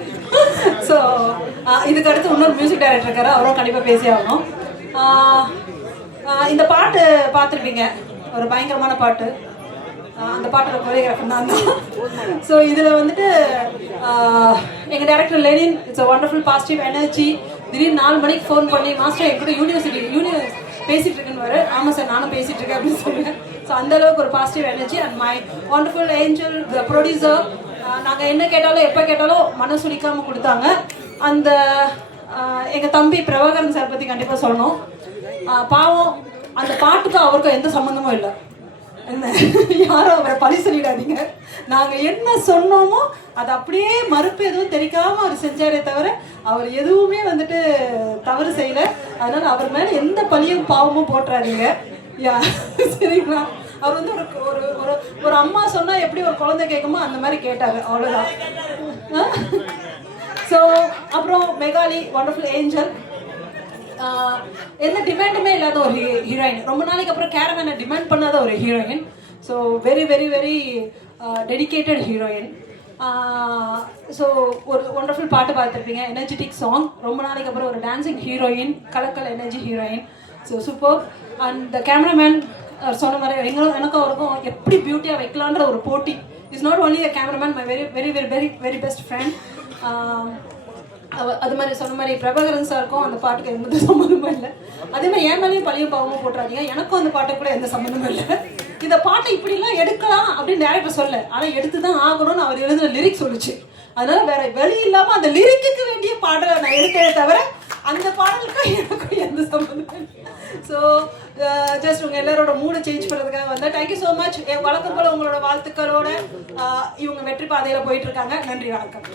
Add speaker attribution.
Speaker 1: So uh, இதுக்கு அடுத்து இன்னொரு மியூசிக் டைரக்டர் இருக்காரு அவரும் கண்டிப்பாக பேசி ஆகணும். Uh, uh, இந்த பாட்டு பார்த்துருப்பீங்க. ஒரு பயங்கரமான பாட்டு. அந்த பாட்டோட கொரியோகிராஃபர் நான் தான். ஸோ இதில் வந்துட்டு எங்கள் director Lenin it's a wonderful positive energy திடீர்னு நாலு மணிக்கு ஃபோன் பண்ணி மாஸ்டர் என்கிட்ட யூனிவர்சிட்டி யூனிவர்ஸ் பேசிட்டு இருக்குன்னு வரு ஆமாம் சார் நானும் பேசிட்டு இருக்கேன் அப்படின்னு சொல்லுவேன் ஸோ அந்த அளவுக்கு ஒரு positive energy and my wonderful angel the producer நாங்கள் என்ன கேட்டாலும் எப்போ கேட்டாலும் மனசு சுடிக்காம கொடுத்தாங்க. அந்த எங்கள் தம்பி பிரபாகரன் சார் பற்றி கண்டிப்பாக சொல்லணும். பாவம் அந்த பாட்டுக்கும் அவருக்கும் எந்த சம்மந்தமும் இல்லை. என்ன? யாரும் அவரை பழி சொல்லிடாதீங்க. நாங்கள் என்ன சொன்னோமோ அது அப்படியே மறுப்பு எதுவும் தெரிக்காம அவர் செஞ்சாரே தவிர அவர் எதுவுமே வந்துட்டு தவறு செய்யலை. அதனால அவர் மேலே எந்த பழியும் பாவமும் போட்டுறாதீங்க யா சரிங்களா? அவர் வந்து ஒரு ஒரு ஒரு ஒரு அம்மா சொன்னா எப்படி ஒரு குழந்தை கேட்குமோ அந்த மாதிரி கேட்டாரு அவ்வளோதான் ஸோ அப்புறம் மெகாலி ஒண்டர்ஃபுல் ஏஞ்சல் எந்த டிமாண்டுமே இல்லாத ஒரு ஹீரோயின் ரொம்ப நாளைக்கு அப்புறம் கேரவனை டிமாண்ட் பண்ணாத ஒரு heroine so very very very dedicated heroine so ஒரு ஒண்டர்ஃபுல் பாட்டு பார்த்துருப்பீங்க எனர்ஜெட்டிக் சாங் ரொம்ப நாளைக்கு அப்புறம் ஒரு dancing heroine Kalakkal energy heroine so super and the cameraman சொன்ன மாதிரி எங்களும் எனக்கும் அவருக்கும் எப்படி பியூட்டியாக வைக்கலான்ற ஒரு போட்டி. Is not only a cameraman my very very very very very best friend அது மாதிரி சொன்ன மாதிரி பிரபாகரன் சாருக்கும் அந்த பாட்டுக்கு எந்த சம்மந்தமும் இல்லை. அதே மாதிரி என் மேலேயும் பழைய பாவமும் போட்டுறாதீங்க. எனக்கும் அந்த பாட்டுக்கு கூட எந்த சம்மந்தமும் இல்லை. இந்த பாட்டை இப்படிலாம் எடுக்கலாம் அப்படின்னு டேரக்டர் சொல்ல ஆனால் எடுத்து தான் ஆகணும்னு அவர் எழுதுன லிரிக் சொல்லுச்சு. அதனால வேற வழி இல்லாமல் அந்த லிரிக்கு வேண்டிய பாடலை நான் எடுத்தே தவிர அந்த பாடலுக்கும் எனக்கும் எந்த சம்மந்தம் ஸோ ஜஸ்ட் uh, உங்கள் எல்லாரோட மூடை சேஞ்ச் பண்ணுறதுக்காக வந்தேன். தேங்க்யூ ஸோ மச் வழக்கம் போல உங்களோட வாழ்த்துக்களோட uh, இவங்க வெற்றி பாதையில் போயிட்டு இருக்காங்க. நன்றி வணக்கம்.